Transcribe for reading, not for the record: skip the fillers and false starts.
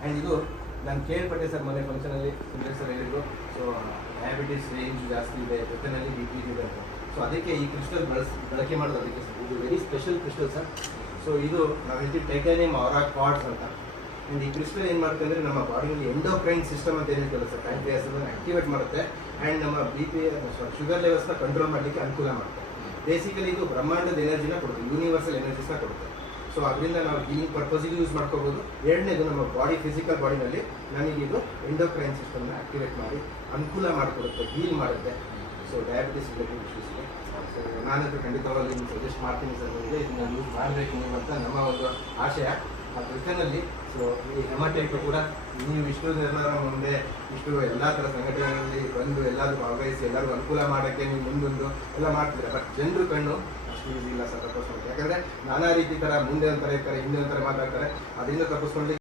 And ಇದು ನಾನು ಕೇಳ್ಪಟ್ಟೆ ಸರ್ ಮೊನ್ನೆ ಫಂಕ್ಷನಲ್ಲಿ ಸುಂದರ್ ಸರ್ ಹೇಳಿದ್ರು. ಸೊ ಡಯಾಬಿಟಿಸ್ ರೇಂಜ್ ಜಾಸ್ತಿ ಇದೆ, ಜೊತೆಯಲ್ಲಿ ಬಿ ಪಿ ಇದೆ ಅಂತ. ಸೊ ಅದಕ್ಕೆ ಈ ಕ್ರಿಸ್ಟಲ್ ಬಳಕೆ ಮಾಡೋದು ಅದಕ್ಕೆ ಸರ್. ಇದು very special crystal sir. So ಇದು ನಾವು ಹೇಳ್ತೀವಿ ಟೈಟಾನಿಯಂ ಆರಾ ಕಾರ್ಡ್ಸ್ ಅಂತ. ಆ್ಯಂಡ್ ಈ ಕ್ರಿಸ್ಟಲ್ ಏನು ಮಾಡುತ್ತೆ ಅಂದರೆ ನಮ್ಮ ಬಾಡಿಯಲ್ಲಿ ಎಂಡೋಕ್ರೈನ್ ಸಿಸ್ಟಮ್ ಅಂತ ಏನು ಹೇಳ್ತಲ್ಲ ಸರ್, ಪ್ಯಾಂಕ್ರಿಯಾಸ್ ಅದನ್ನು ಆಕ್ಟಿವೇಟ್ ಮಾಡುತ್ತೆ. ಆ್ಯಂಡ್ ನಮ್ಮ ಬಿ ಪಿ ಶುಗರ್ ಲೆವೆಲ್ಸ್ನ ಕಂಟ್ರೋಲ್ ಮಾಡಲಿಕ್ಕೆ ಅನುಕೂಲ ಮಾಡುತ್ತೆ. ಬೇಸಿಕಲಿ ಇದು ಬ್ರಹ್ಮಾಂಡದ ಎನರ್ಜಿನ ಕೊಡುತ್ತೆ, ಯೂನಿವರ್ಸಲ್ ಎನರ್ಜಿಸ್ನ ಕೊಡುತ್ತೆ. ಸೊ ಅದರಿಂದ ನಾವು ಹೀಲಿಂಗ್ ಪರ್ಪಸ್ಸಿಗೆ ಯೂಸ್ ಮಾಡ್ಕೋಬೋದು. ಎರಡನೇದು ನಮ್ಮ ಬಾಡಿ ಫಿಸಿಕಲ್ ಬಾಡಿನಲ್ಲಿ ನಮಗಿದು ಎಂಡೋಕ್ರೈನ್ ಸಿಸ್ಟಮ್ನ ಆಕ್ಟಿವೇಟ್ ಮಾಡಿ ಅನುಕೂಲ ಮಾಡಿಕೊಡುತ್ತೆ, ಹೀಲ್ ಮಾಡುತ್ತೆ. ಸೊ ಡಯಾಬಿಟಿಸ್ ರಿಲೇಟೆಡ್ ಇಶ್ಯೂಸ್ಗೆ ಸೊ ನಾನಂತೂ ಖಂಡಿತವಾಗ್ಲೂ ನಿಮ್ಗೆ ಸಜೆಸ್ಟ್ ಮಾಡ್ತೀನಿ ಸರ್, ನಿಮಗೆ ಇದನ್ನು ಯೂಸ್ ಮಾಡಬೇಕು ನೀವು ಅಂತ ನಮ್ಮ ಒಂದು ಆಶಯ. ಆ ಜೊತೆಯಲ್ಲಿ ಸೊ ಈ ಹೆಮಟೈಟ್ ಕೂಡ ನೀವು ಇಷ್ಟು ಜನರ ಮುಂದೆ ಇಷ್ಟು ಎಲ್ಲ ಥರ ಸಂಘಟನೆಗಳಲ್ಲಿ ಬಂದು ಎಲ್ಲರೂ ಭಾಗವಹಿಸಿ ಎಲ್ಲರಿಗೂ ಅನುಕೂಲ ಮಾಡೋಕ್ಕೆ ನೀವು ಮುಂದೊಂದು ಎಲ್ಲ ಮಾಡ್ತೀರಾ. ಬಟ್ ಜನರು ಕಣ್ಣು ಅಷ್ಟು ಈಸಿ ಇಲ್ಲ ಸರ್ ತಪ್ಪಿಸ್ಕೊಂಡು. ಯಾಕಂದರೆ ನಾನಾ ರೀತಿ ಥರ ಮುಂದೆ ಒಂಥರ ಇರ್ತಾರೆ, ಹಿಂದೆ ಒಂಥರ ಮಾತಾಡ್ತಾರೆ. ಅದರಿಂದ ತಪ್ಪಿಸ್ಕೊಂಡು